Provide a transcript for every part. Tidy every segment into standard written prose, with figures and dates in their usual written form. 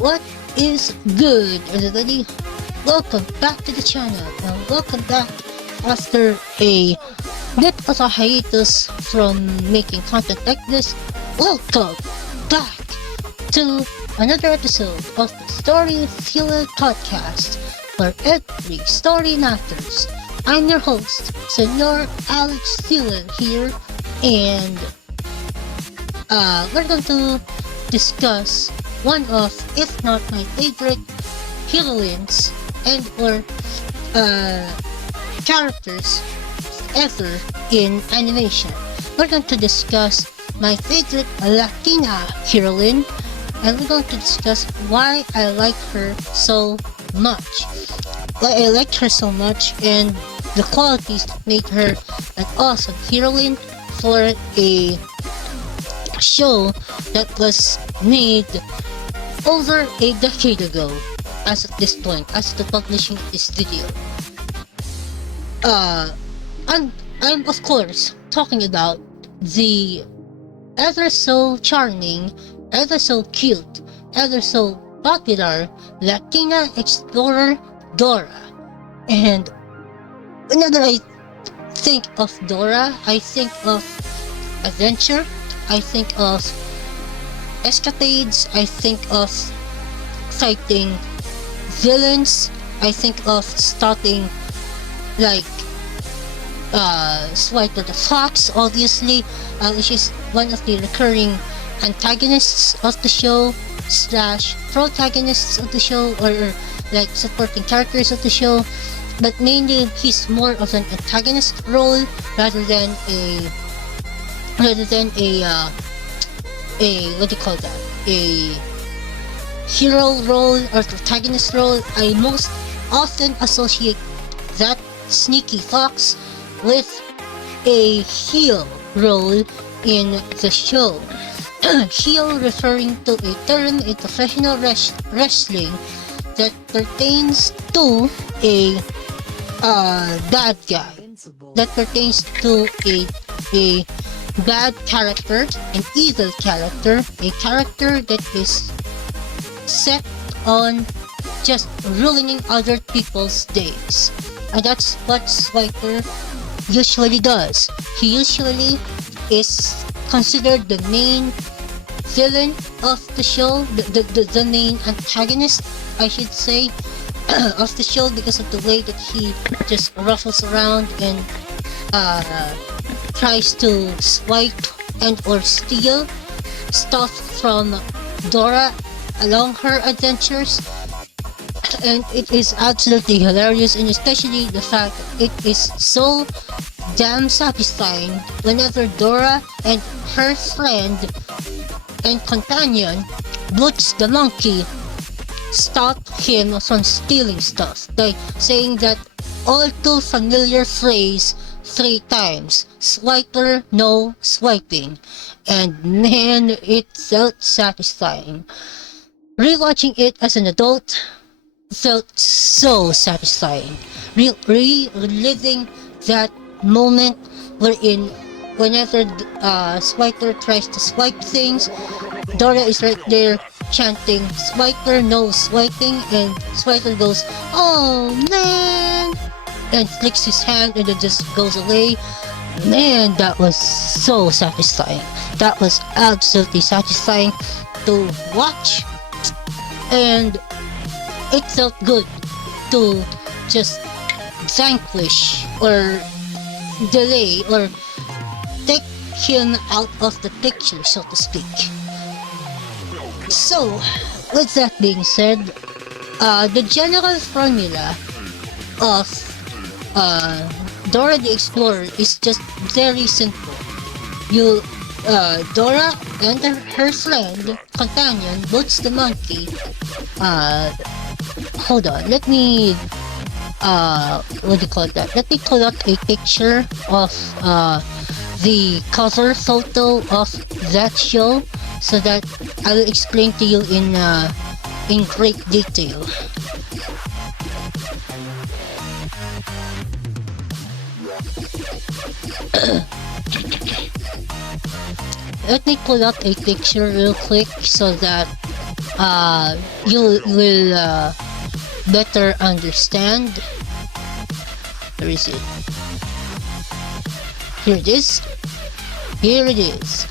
What is good, everybody? Welcome back to the channel and welcome back after a bit of a hiatus from making content like this. Welcome back to another episode of the Storyfuel Podcast, where every story matters. I'm your host, Senor Alex Fuel here, and we're going to discuss one of, if not my favorite, heroines and or characters ever in animation. We're going to discuss my favorite Latina heroine, and we're going to discuss why I like her so much. Why I liked her so much and the qualities that made her an awesome heroine for a show that was made over a decade ago as at this point, as the publishing of this video. I'm of course talking about the ever so charming, ever so cute, ever so popular Latina explorer Dora. And whenever I think of Dora, I think of adventure, I think of escapades, I think of fighting villains, I think of stopping like Swiper the Fox, obviously, which is one of the recurring antagonists of the show slash protagonists of the show, or like supporting characters of the show, but mainly he's more of an antagonist role rather than a what do you call that, a hero role or protagonist role. I most often associate that sneaky fox with a heel role in the show. Heel referring to a term in professional wrestling that pertains to a bad guy, that pertains to a bad character, an evil character, a character that is set on just ruining other people's days. And that's what Swiper usually does. He usually is considered the main villain of the show, the main antagonist, I should say, of the show, because of the way that he just ruffles around and tries to swipe and or steal stuff from Dora along her adventures. And it is absolutely hilarious, and especially the fact that it is so damn satisfying whenever Dora and her friend and companion Boots the monkey stop him from stealing stuff by saying that all too familiar phrase 3 times: swiper, no swiping. And man, it felt satisfying. Rewatching it as an adult felt so satisfying. Reliving that moment wherein whenever Swiper tries to swipe things, Dora is right there chanting swiper, no swiping, and Swiper goes, "Oh man," and flicks his hand and then just goes away. Man, that was so satisfying. That was absolutely satisfying to watch, and it felt good to just vanquish or delay or take him out of the picture, so to speak. So, with that being said, the general formula of Dora the Explorer is just very simple. Dora and her friend, companion, Boots the monkey, hold on, let me, what do you call that? Let me pull up a picture of the cover photo of that show so that I will explain to you in great detail. Let me pull up a picture real quick so that you will better understand. Where is it? Here it is. Here it is.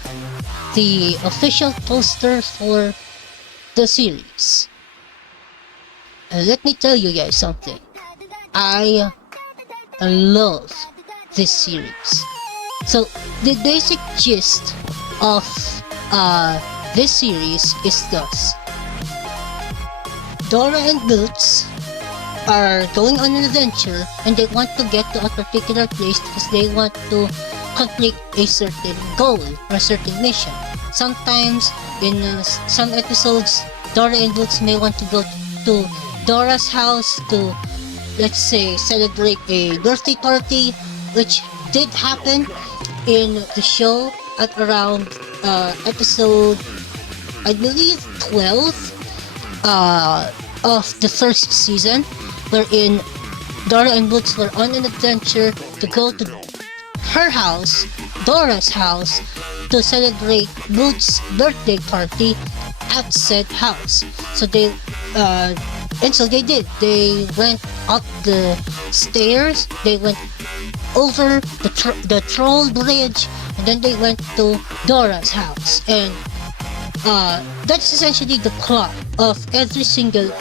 The official poster for the series. And let me tell you guys something. I love this series. So the basic gist of this series is thus. Dora and Boots are going on an adventure and they want to get to a particular place because they want to complete a certain goal or a certain mission. Sometimes in some episodes, Dora and Boots may want to go to Dora's house to, let's say, celebrate a birthday party, which did happen in the show at around episode, I believe, 12 of the first season, wherein Dora and Boots were on an adventure to go to her house, Dora's house, to celebrate Boots' birthday party at said house. So they did. They went up the stairs, they went over the troll bridge, and then they went to Dora's house. And that's essentially the plot of every single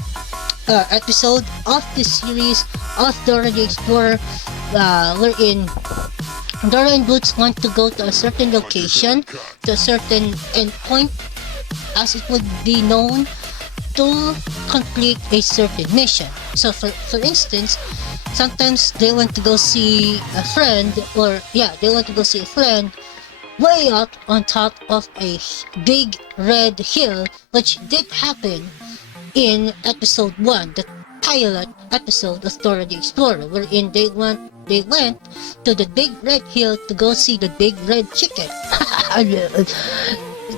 episode of this series of Dora the Explorer, wherein Dora and Boots want to go to a certain location, to a certain endpoint, as it would be known, to complete a certain mission. So for instance, sometimes they want to go see a friend, way up on top of a big red hill, which did happen in episode 1, the pilot episode of Dora the Explorer, wherein they went to the big red hill to go see the big red chicken.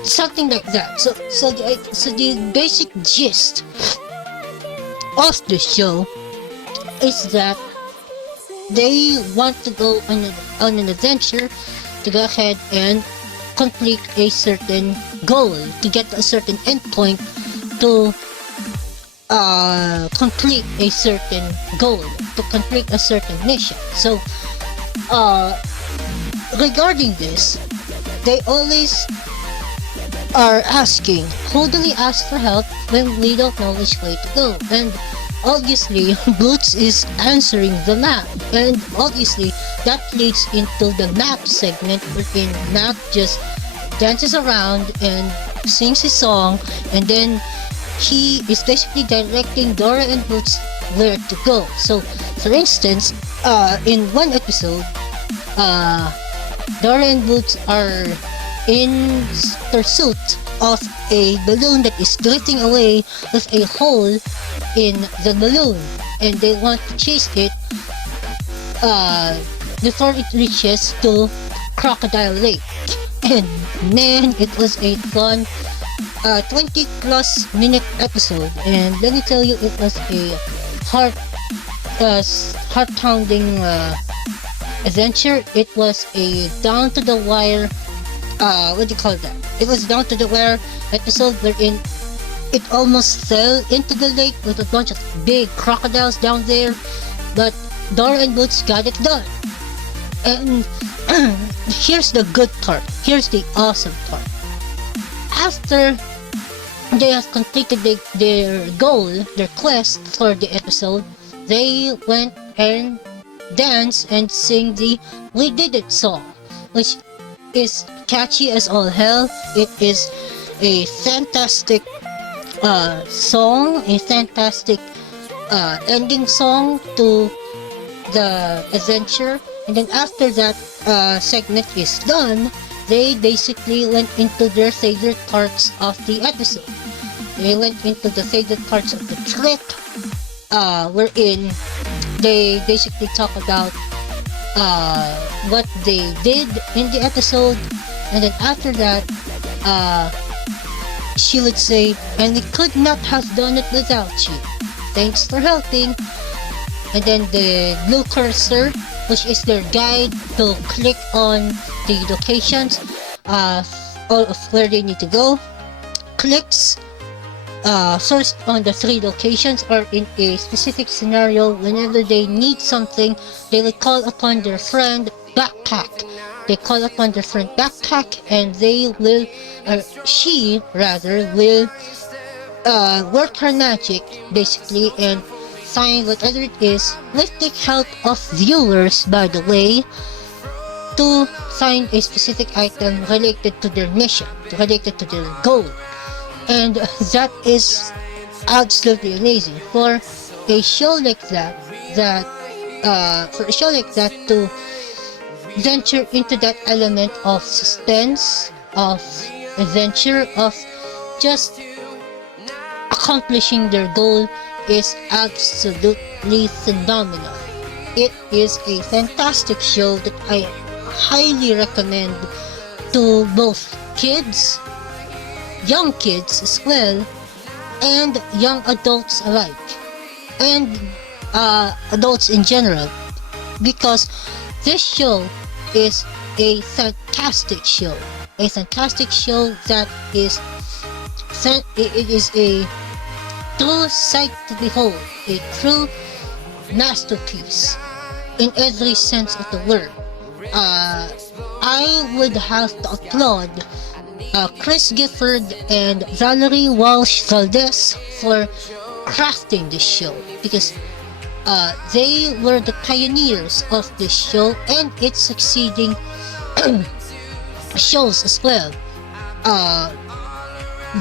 Something like that. So the basic gist of the show is that they want to go on an adventure to go ahead and complete a certain goal, to get to a certain endpoint, to complete a certain goal, to complete a certain mission. So regarding this, they always are asking, who do we ask for help when we don't know which way to go? And obviously, Boots is answering the map, and obviously that leads into the map segment, wherein Map just dances around and sings his song, and then he is basically directing Dora and Boots where to go. So, for instance, in one episode, Dora and Boots are in pursuit of a balloon that is drifting away with a hole in the balloon, and they want to chase it before it reaches to Crocodile Lake. And man, it was a fun 20 plus minute episode, and let me tell you, it was a heart-pounding adventure. It was a down to the wire, what do you call that? It was down to the wire episode wherein it almost fell into the lake with a bunch of big crocodiles down there, but Dora and Boots got it done. And here's the good part. Here's the awesome part. After they have completed their goal, their quest for the episode, they went and danced and sing the "We Did It" song, which is catchy as all hell. It is a fantastic song, a fantastic ending song to the adventure. And then after that segment is done, they basically went into their favorite parts of the episode. They went into the favorite parts of the trip, wherein they basically talk about what they did in the episode, and then after that, she would say, "And we could not have done it without you. Thanks for helping." And then the blue cursor, which is their guide to click on the locations of where they need to go, clicks, sourced on the three locations or in a specific scenario. Whenever they need something, they would call upon their friend Backpack. They call upon their friend Backpack, and they will, or she rather, will work her magic basically and find whatever it is with the help of viewers, by the way, to find a specific item related to their mission, related to their goal. And that is absolutely amazing for a show like that, to venture into that element of suspense, of adventure, of just accomplishing their goal is absolutely phenomenal. It is a fantastic show that I highly recommend to both kids, young kids as well, and young adults alike, and adults in general, because this show is a fantastic show. A fantastic show that is it is a true sight to behold, a true masterpiece in every sense of the word. I would have to applaud Chris Gifford and Valerie Walsh Valdez for crafting this show, because they were the pioneers of this show and its succeeding shows as well.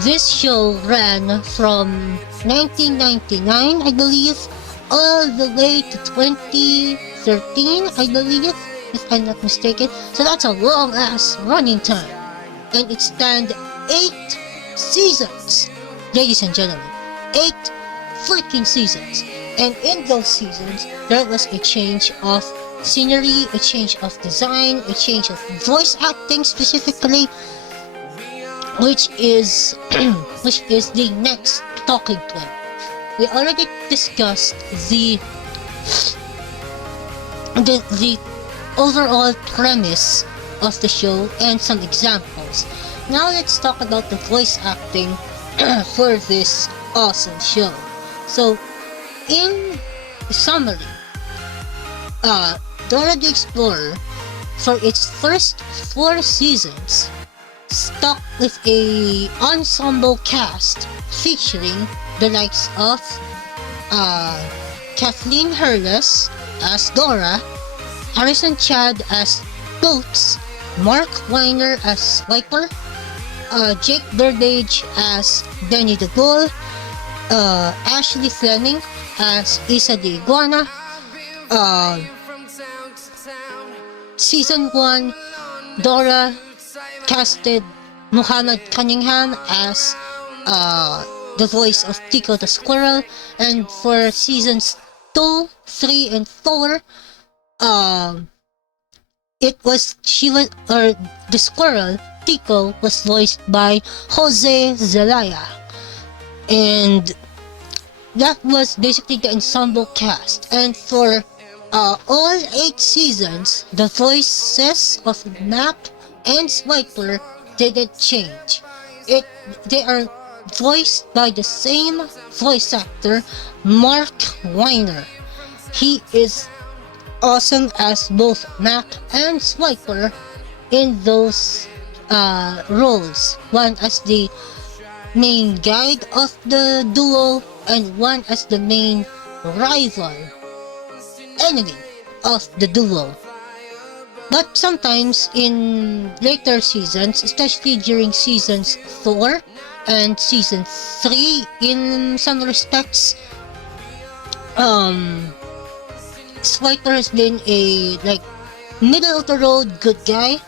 This show ran from 1999, I believe, all the way to 2013, I believe, if I'm not mistaken. So that's a long ass running time. And it spanned 8 seasons, ladies and gentlemen. 8 freaking seasons. And in those seasons, there was a change of scenery, a change of design, a change of voice acting specifically, which is the next talking point. We already discussed the overall premise of the show and some examples. Now let's talk about the voice acting for this awesome show. So, in summary, Dora the Explorer, for its first 4 seasons, stuck with a ensemble cast featuring the likes of Kathleen Hurles as Dora, Harrison Chad as Boots, Mark Weiner as Swiper, Jake Burbage as Benny the Bull, Ashley Fleming as Isa the Iguana. Season 1, Dora casted Muhammad Cunningham as the voice of Tico the Squirrel, and for seasons 2, 3, and 4, the squirrel Tico was voiced by Jose Zelaya, and that was basically the ensemble cast. And for all 8 seasons, the voices of Map and Swiper didn't change. They are voiced by the same voice actor, Mark Weiner. He is awesome as both Map and Swiper in those roles. One as the main guide of the duo, and one as the main rival enemy of the duo. But sometimes in later seasons, especially during seasons 4 and season 3 in some respects, Swiper has been a middle of the road good guy.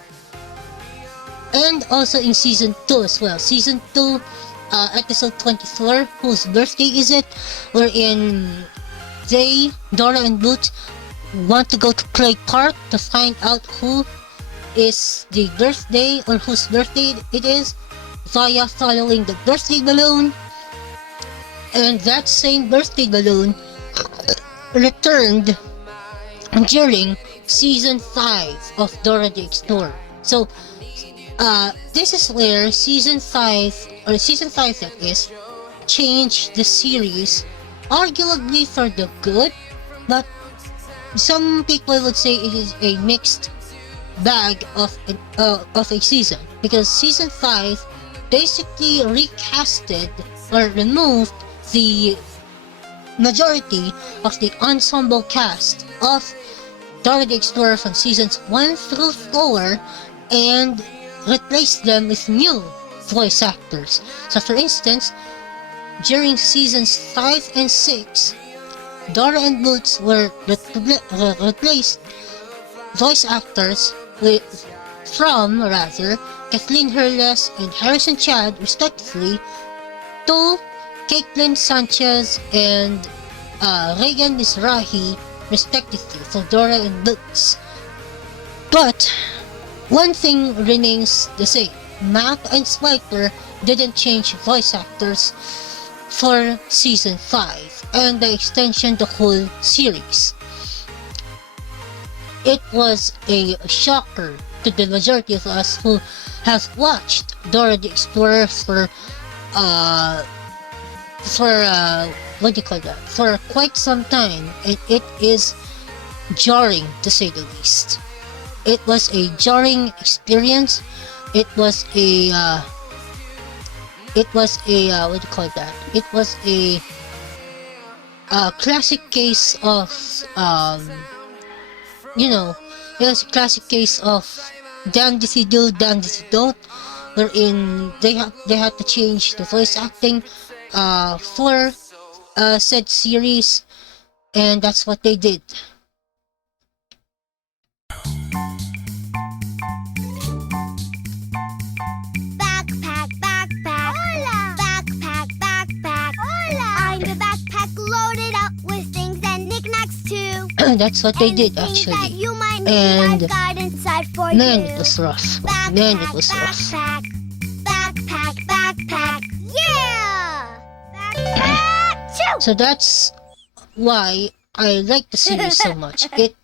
And also in season 2 as well. Season 2, episode 24, Whose Birthday Is It? Wherein Dora and Boots, want to go to Clay Park to find out who is the birthday or whose birthday it is via following the birthday balloon. And that same birthday balloon returned during season 5 of Dora the Explorer. So this is where season 5 that is, changed the series, arguably for the good, but some people would say it is a mixed bag of a season, because season 5 basically recasted or removed the majority of the ensemble cast of Dora the Explorer from seasons 1 through 4 and replaced them with new voice actors. So for instance, during seasons 5 and 6, Dora and Boots were replaced voice actors from Kathleen Hurles and Harrison Chad respectively to Caitlin Sanchez and Regan Mizrahi respectively for Dora and Boots. But one thing remains the same. Matt and Swiper didn't change voice actors for season 5 and the extension the whole series. It was a shocker to the majority of us who have watched Dora the Explorer for for quite some time, and it is jarring to say the least. It was a jarring experience. It was a classic case of it was a classic case of damned if you do, damned if you don't, wherein they had to change the voice acting for said series, and that's what they did. Backpack, backpack, hola! Backpack, backpack, hola! I'm the backpack loaded up with things and knickknacks too. That's what they did actually. And man, it was rough. Backpack, backpack, backpack, yeah! Backpack! So that's why I like the series so much. It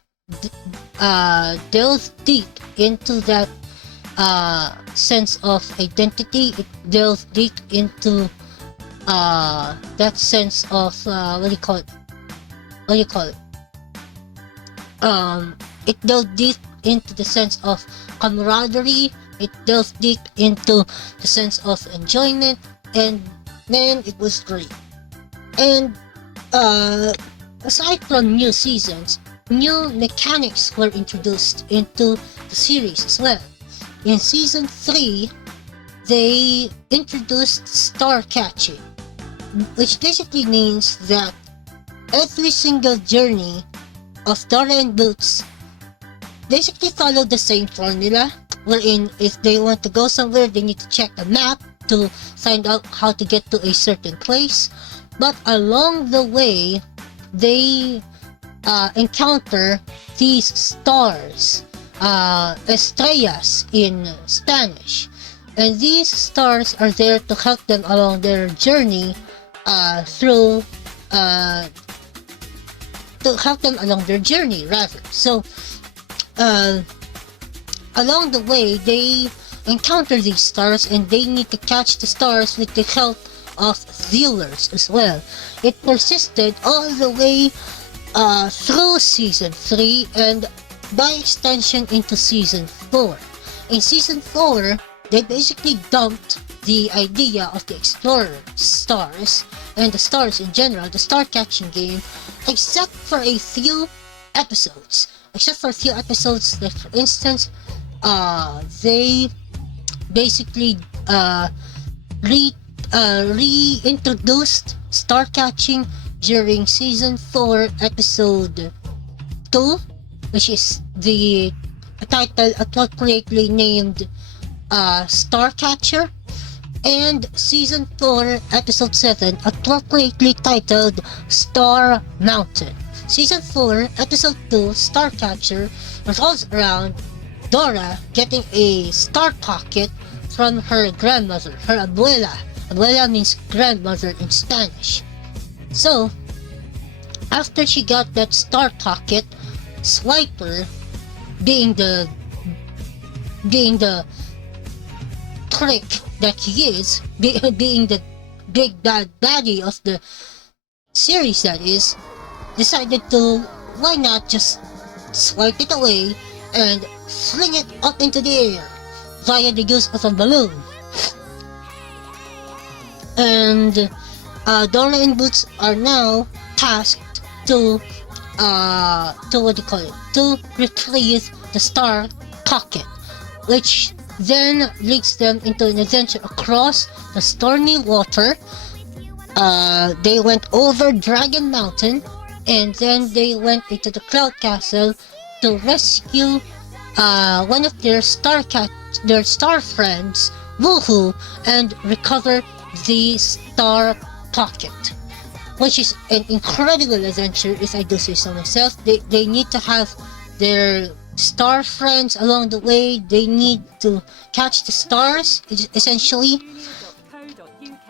delves deep into that sense of identity. It delves deep into that sense of it delved deep into the sense of camaraderie. It delved deep into the sense of enjoyment, and man, it was great. And aside from new seasons, new mechanics were introduced into the series as well. In season 3, they introduced star catching, which basically means that every single journey of Dora and Boots basically followed the same formula, wherein if they want to go somewhere, they need to check a map to find out how to get to a certain place. But along the way, they encounter these stars, estrellas in Spanish, and these stars are there to help them along their journey So along the way, they encounter these stars, and they need to catch the stars with the help of viewers as well. It persisted all the way through season 3 and by extension into season 4. In season 4, they basically dumped the idea of the Explorer stars and the stars in general, the star catching game, except for a few episodes. Like for instance, they basically reintroduced star catching during season 4 episode 2, which is the title appropriately named Starcatcher, and season 4 episode 7 appropriately titled Star Mountain. Season 4 episode 2 Starcatcher revolves around Dora getting a star pocket from her grandmother, her abuela. Abuela means grandmother in Spanish. So, after she got that star pocket, Swiper, being the trick that he is, being the big bad baddie of the series, that is, decided to, why not just swipe it away and fling it up into the air via the use of a balloon. And Dora and Boots are now tasked to what do you call it? To retrieve the star pocket, which then leads them into an adventure across the stormy water. They went over Dragon Mountain, and then they went into the Cloud Castle to rescue one of their star friends, Woohoo, and recover the star pocket, which is an incredible adventure, if I do say so myself. They need to have their star friends along the way. They need to catch the stars, essentially.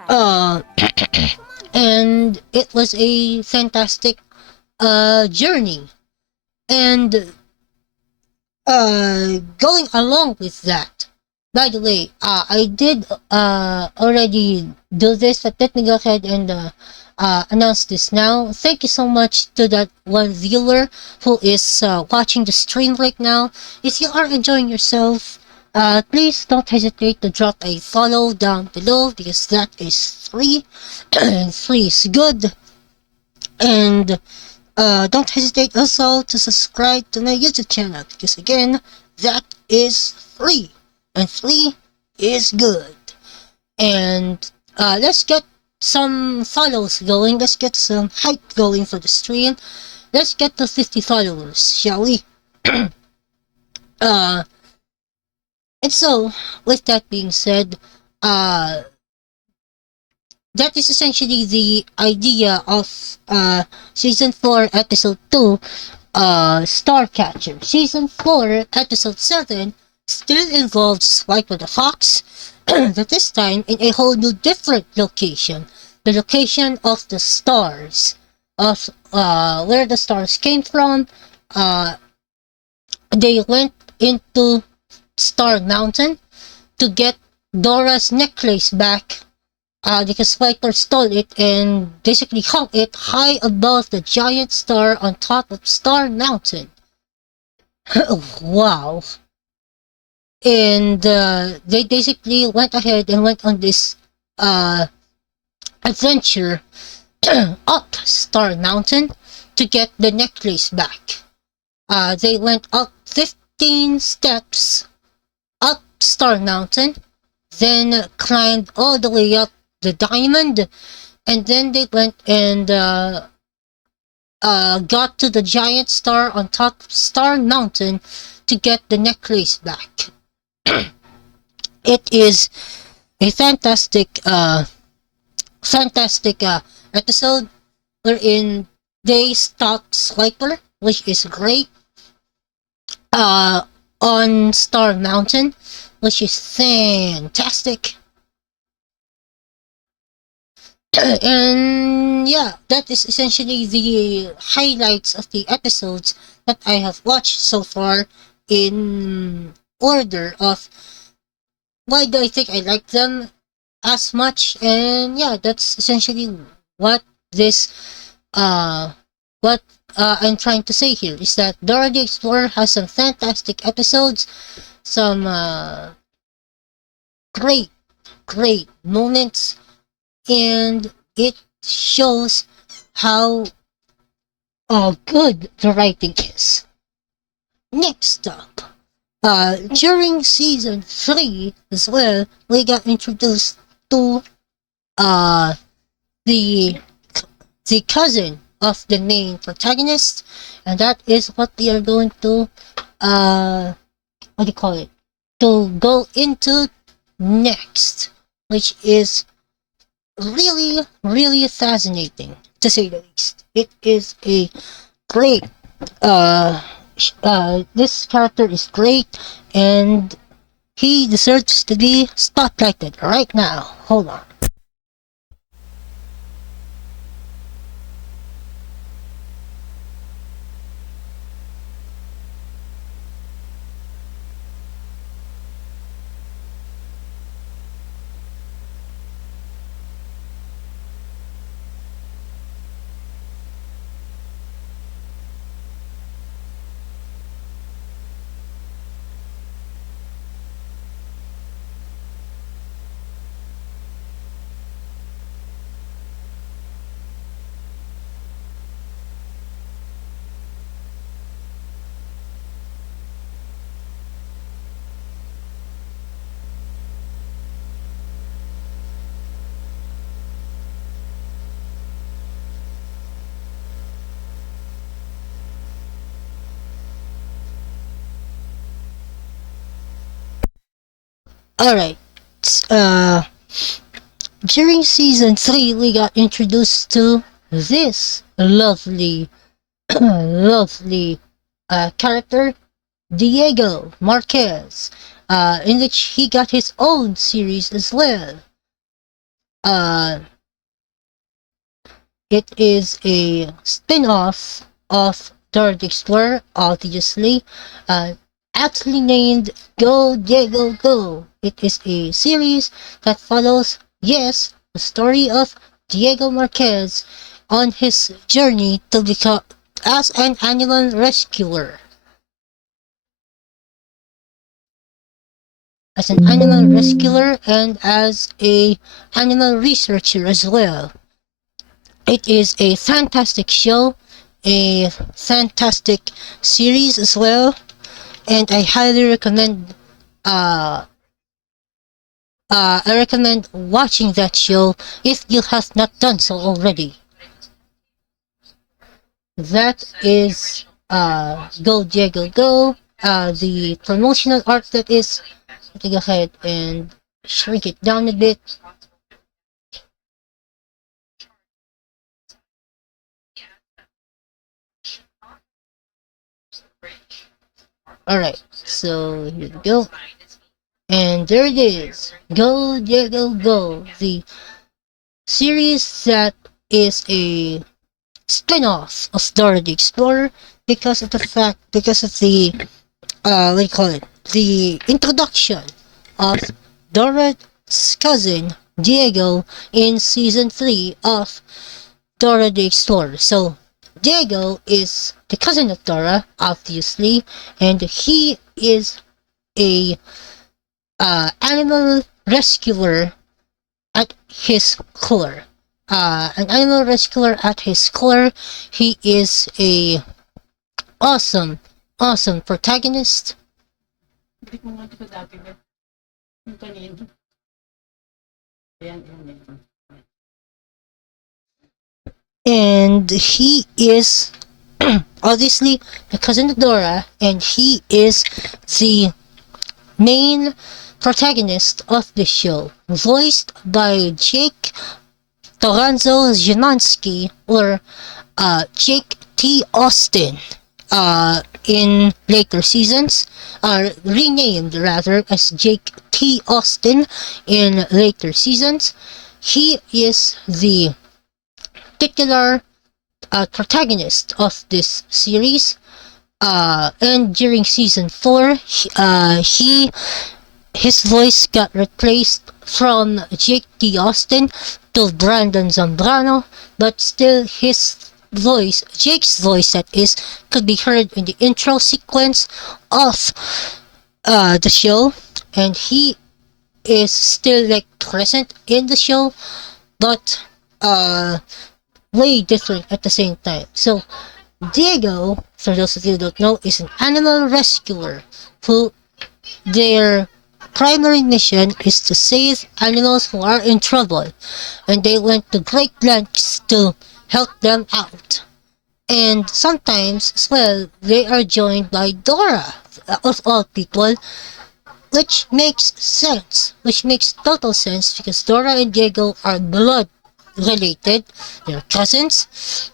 Uh, and it was a fantastic journey. And going along with that, by the way, I did already do this, but let me go ahead and announce this now. Thank you so much to that one viewer who is watching the stream right now. If you are enjoying yourself, please don't hesitate to drop a follow down below, because that is free and free is good. And don't hesitate also to subscribe to my YouTube channel, because again, that is free and free is good. And let's get some follows going. Let's get some hype going for the stream. Let's get to 50 followers, shall we? And so, with that being said, that is essentially the idea of season 4 episode 2, Starcatcher. Season 4 episode 7 still involves Swipe of the Fox, but this time in a whole new different location. The location of the stars, of where the stars came from. They went into Star Mountain to get Dora's necklace back, because Spiker stole it and basically hung it high above the giant star on top of Star Mountain. Wow. And they basically went ahead and went on this adventure up Star Mountain to get the necklace back. They went up 15 steps up Star Mountain, then climbed all the way up the diamond, and then they went and got to the giant star on top of Star Mountain to get the necklace back. It is a fantastic episode wherein they stopped Swiper, which is great, on Star Mountain, which is fantastic. And yeah, that is essentially the highlights of the episodes that I have watched so far, in order of why do I think I like them as much. And yeah, that's essentially what this what I'm trying to say here, is that Dora the Explorer has some fantastic episodes, some great moments, and it shows how good the writing is. Next up, during season 3 as well, we got introduced to the cousin of the main protagonist, and that is what we are going to what do you call it, to go into next, which is really fascinating, to say the least. It is a great this character is great, and he deserves to be spotlighted right now. Hold on. Alright. Uh, During season 3, we got introduced to this lovely, lovely character, Diego Marquez, in which he got his own series as well. Uh, it is a spin-off of Dora the Explorer, obviously, uh, aptly named Go Diego Go. It is a series that follows, yes, the story of Diego Marquez on his journey to become as an animal rescuer. As an animal rescuer and as a animal researcher as well. It is a fantastic show, a fantastic series as well, and I highly recommend I recommend watching that show if you have not done so already. That is Go Diego Go. The promotional art that is, let me go ahead and shrink it down a bit. Alright, so here we go. And there it is. Go Diego Go. The series that is a spin-off of Dora the Explorer because of the what do you call it? The introduction of Dora's cousin Diego in season 3 of Dora the Explorer. So Diego is the cousin of Dora, obviously, and he is a animal rescuer at his core. An animal rescuer at his core. He is a awesome, awesome protagonist. And he is obviously the cousin of Dora, and he is the main protagonist of the show, voiced by Jake Toranzo Ziemanski, or Jake T. Austin, in later seasons, renamed rather as Jake T. Austin in later seasons. He is the titular protagonist of this series. And during season 4, his voice got replaced from Jake T. Austin to Brandon Zambrano, but still Jake's voice that is, could be heard in the intro sequence of the show, and he is still like present in the show, but way different at the same time. So Diego, for those of you who don't know, is an animal rescuer who their primary mission is to save animals who are in trouble, and they went to great lengths to help them out. And sometimes as well, they are joined by Dora, of all people, which makes sense, which makes total sense because Dora and Diego are blood related, they're cousins,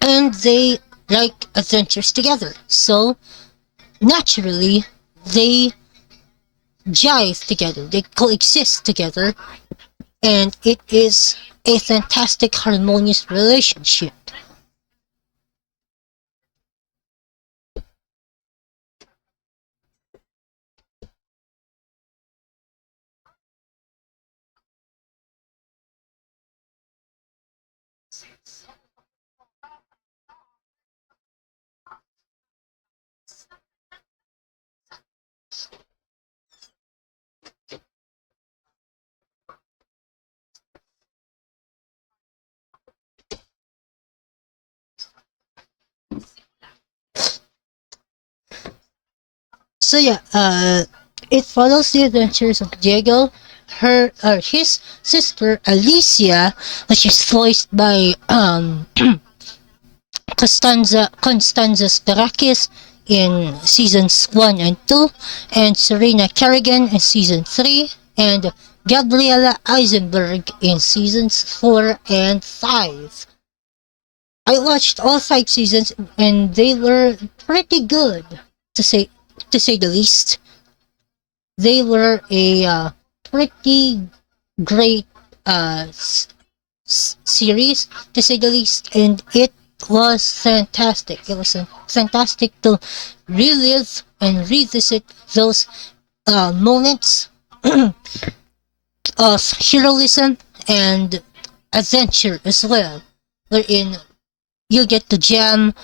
and they like adventures together. So naturally, they jive together, they coexist together, and it is a fantastic harmonious relationship. So yeah, it follows the adventures of Diego, his sister Alicia, which is voiced by Constanza Sperakis in seasons 1 and 2, and Serena Kerrigan in season 3, and Gabriella Eisenberg in seasons 4 and 5. I watched all 5 seasons and they were pretty good, to say the least. They were a pretty great uh, series, to say the least, and it was fantastic. It was fantastic to relive and revisit those moments of heroism and adventure as well, wherein you get to jam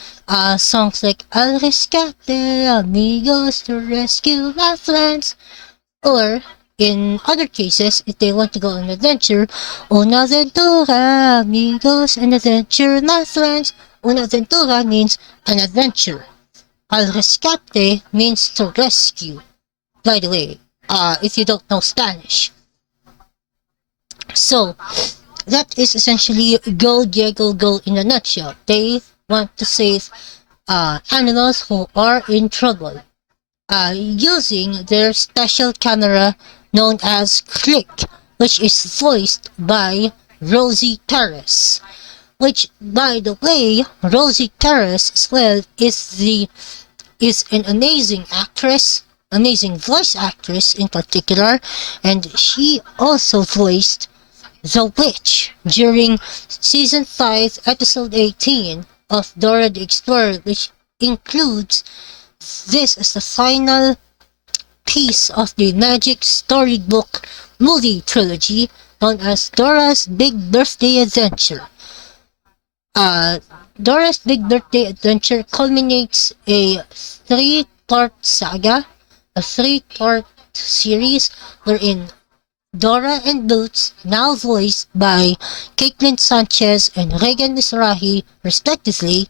songs like Al Rescate Amigos to rescue my friends, or in other cases, if they want to go on an adventure, Una Aventura, amigos, an adventure, my friends. Una Aventura means an adventure. Al rescate means to rescue, by the way, if you don't know Spanish. So, that is essentially Go Diego Go in a nutshell. They want to save animals who are in trouble, using their special camera known as Click, which is voiced by Rosie Terrace. Which, by the way, Rosie Terrace as well is an amazing actress, amazing voice actress in particular, and she also voiced the Witch during season 5, episode 18 of Dora the Explorer, which includes this as the final piece of the magic storybook movie trilogy known as Dora's Big Birthday Adventure. Dora's Big Birthday Adventure culminates a 3-part saga, a 3-part series wherein Dora and Boots, now voiced by Caitlin Sanchez and Regan Mizrahi respectively,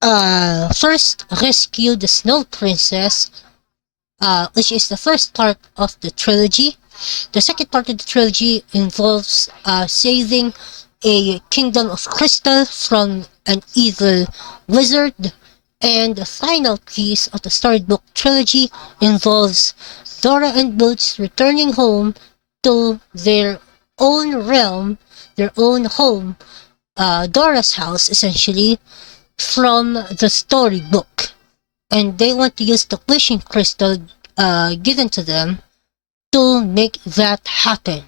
first rescue the Snow Princess, which is the first part of the trilogy. The second part of the trilogy involves saving a kingdom of crystal from an evil wizard. And the final piece of the storybook trilogy involves Dora and Boots returning home to their own realm, their own home, Dora's house essentially, from the storybook. And they want to use the wishing crystal given to them to make that happen.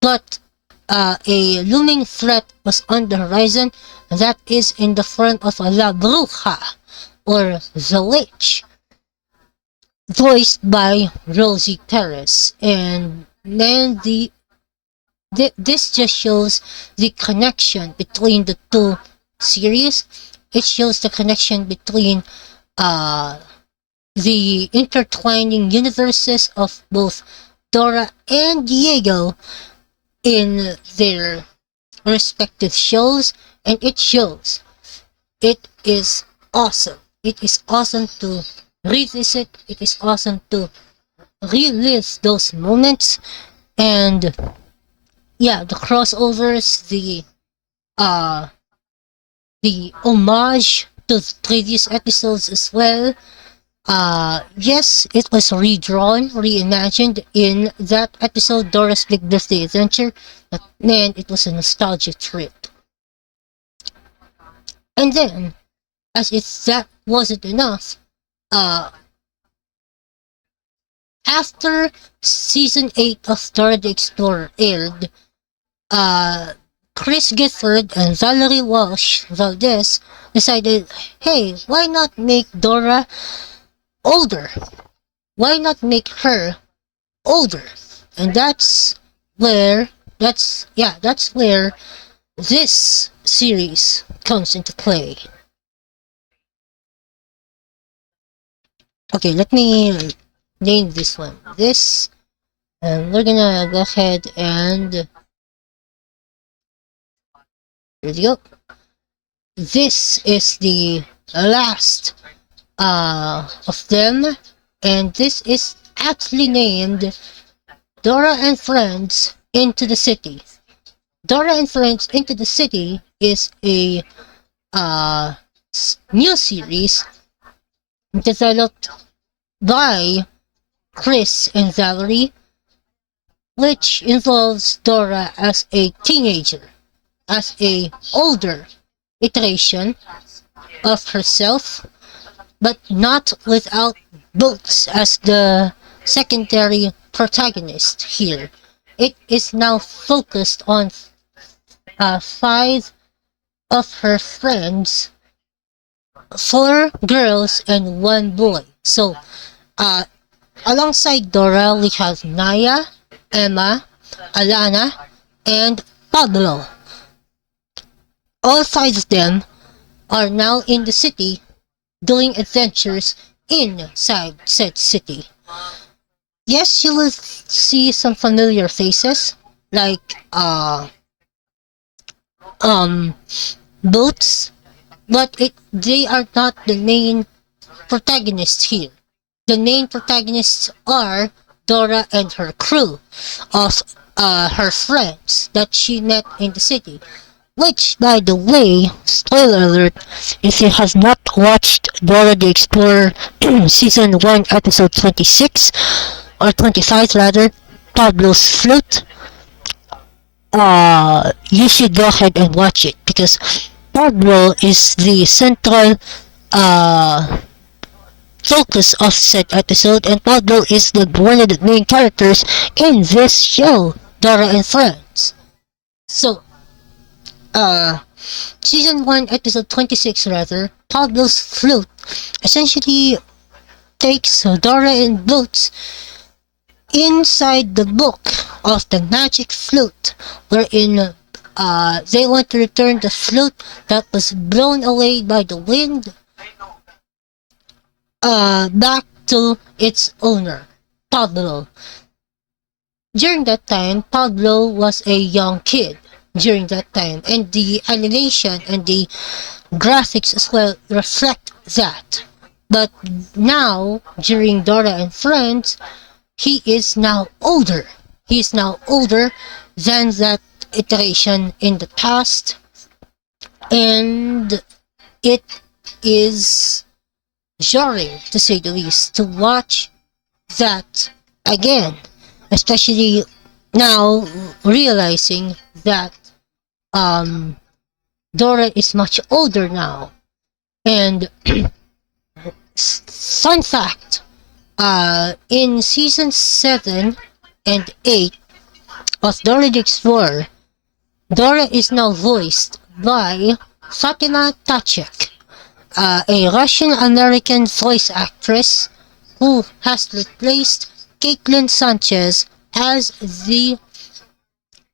But a looming threat was on the horizon, and that is in the form of a La Bruja, or the Witch, voiced by Rosie Terrace. And then this just shows the connection between the two series. It shows the connection between the intertwining universes of both Dora and Diego in their respective shows, and it shows. It is awesome. It is awesome to revisit. It is awesome to relive those moments. And yeah, the crossovers, the homage to the previous episodes as well. Yes, it was redrawn, reimagined in that episode, Dora's Big Birthday Adventure, but man, it was a nostalgia trip. And then, as if that wasn't enough, after season 8 of Dora the Explorer aired, Chris Gifford and Valerie Walsh Valdez decided, hey, why not make Dora older? Why not make her older? And that's where this series comes into play. Okay, let me name this one. And we're gonna go ahead and here we go. This is the last of them, and this is aptly named Dora and Friends Into the City. Dora and Friends Into the City is a new series developed by Chris and Valerie, which involves Dora as a teenager, as a older iteration of herself, but not without Boots as the secondary protagonist here. It is now focused on five of her friends, four girls and one boy. So, uh, alongside Dora, we have Naya, Emma, Alana, and Pablo. All five of them are now in the city doing adventures inside said city. Yes, you will see some familiar faces like um Boots, but they are not the main protagonists here. The main protagonists are Dora and her crew of her friends that she met in the city. Which, by the way, spoiler alert, if you have not watched Dora the Explorer Season 1, Episode 26, or 25 rather, Pablo's Flute, you should go ahead and watch it because Pablo is the central uh, focus of said episode, and Pablo is one of the main characters in this show, Dora and Friends. So, Season 1, Episode 26 rather, Pablo's Flute essentially takes Dora and Boots inside the book of the magic flute, wherein they want to return the flute that was blown away by the wind back to its owner, Pablo. During that time, Pablo was a young kid during that time, and the animation and the graphics as well reflect that. But now, during Dora and Friends, he is now older. He is now older than that iteration in the past, and it is jarring, to say the least, to watch that again, especially now realizing that Dora is much older now. And fun fact, in season 7 and 8 of Dora the Explorer, Dora is now voiced by Fatima Tachek, a Russian-American voice actress who has replaced Caitlin Sanchez as the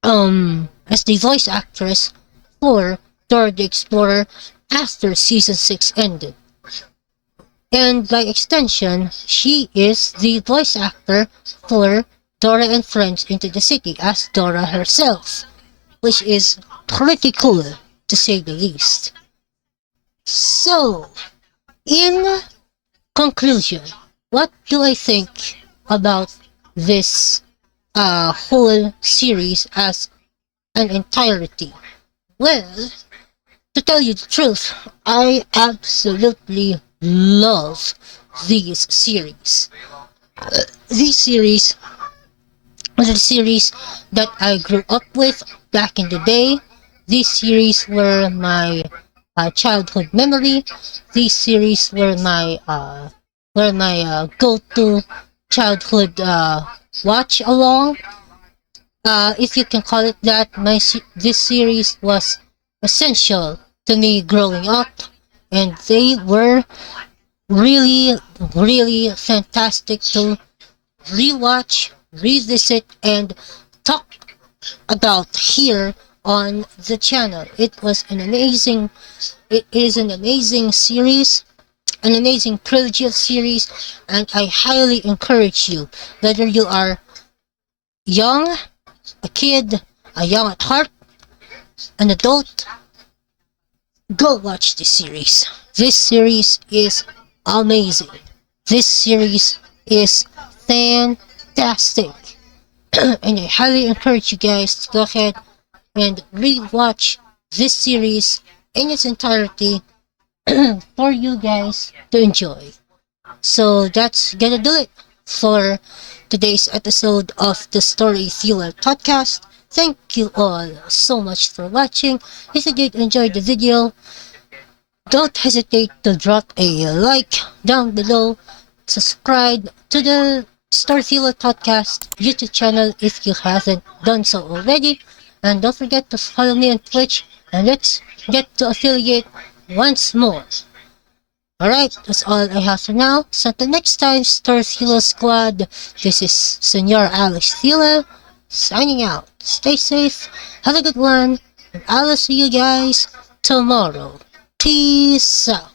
voice actress for Dora the Explorer after season 6 ended. And by extension, she is the voice actor for Dora and Friends Into the City as Dora herself, which is pretty cool, to say the least. So, in conclusion, what do I think about this whole series as an entirety? Well, to tell you the truth, I absolutely love these series. These series are the series that I grew up with back in the day. These series were my childhood memory. These series were my go-to childhood watch along. If you can call it that, this series was essential to me growing up, and they were really, really fantastic to rewatch, revisit, and talk about here on the channel. It is an amazing series, an amazing trilogy of series, and I highly encourage you, whether you are young, a kid, a young at heart, an adult, go watch this series. This series is amazing. This series is fantastic. And I highly encourage you guys to go ahead and rewatch this series in its entirety for you guys to enjoy. So that's gonna do it for today's episode of the Storyfuel Podcast. Thank you all so much for watching. If you did enjoy the video, don't hesitate to drop a like down below. Subscribe to the Storyfuel Podcast YouTube channel if you haven't done so already. And don't forget to follow me on Twitch. And let's get to affiliate once more. Alright, that's all I have for now. So until next time, Storyfuel Squad, this is Senor Alex Fuel signing out. Stay safe, have a good one, and I will see you guys tomorrow. Peace out.